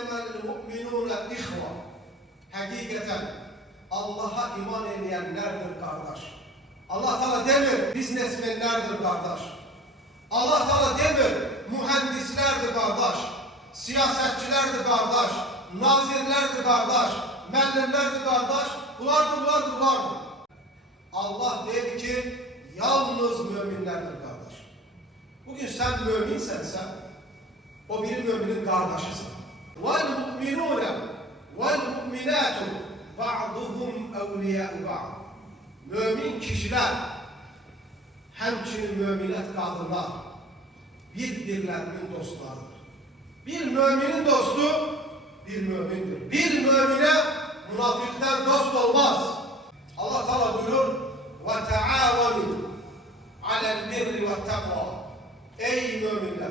İnnemel mu'minûne ihva. Hakikaten Allah'a iman edenlerdir kardeş. Allah Teala demir biznesmenlerdir kardeş. Allah Teala demir mühendislerdir kardeş. Siyasetçilerdir kardeş. Nazirlerdir kardeş. Müəllimlerdir kardeş. Bunlardır. Allah dedi ki yalnız müminlerdir kardeş. Bugün sen müminsensen o bir müminin kardeşisin. Vel mu'minûne vel mu'minâtu ba'duhum evliyâ'u ba'd. Mümin kişiler, hemçinin müminat kadınlar birbirlerinin dostlarıdır. Bir müminin dostu bir mümindir. Bir mümine münafıktan dost olmaz. Allah Teala buyurur: "Ve taavanu alel birri ve takva." Ey müminler!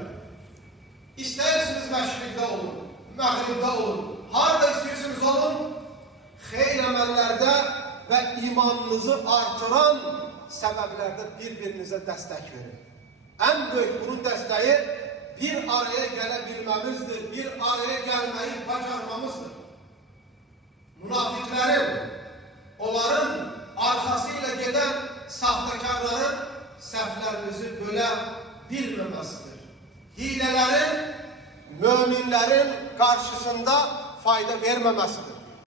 İsterseniz meşrikte olun, mağribde olun, harda istiyorsunuz olun, hayır amellerde ve imanınızı artıran sebeplerde birbirinize destek verin. En büyük bunun desteği bir araya gelebilmemizdir, bir araya gelmeyi başarmamızdır. Münafıkların, onların arkasıyla giden sahtekarların seflerimizi böle bilmemesidir. Hilelerin, müminlerin karşısında fayda vermemesidir.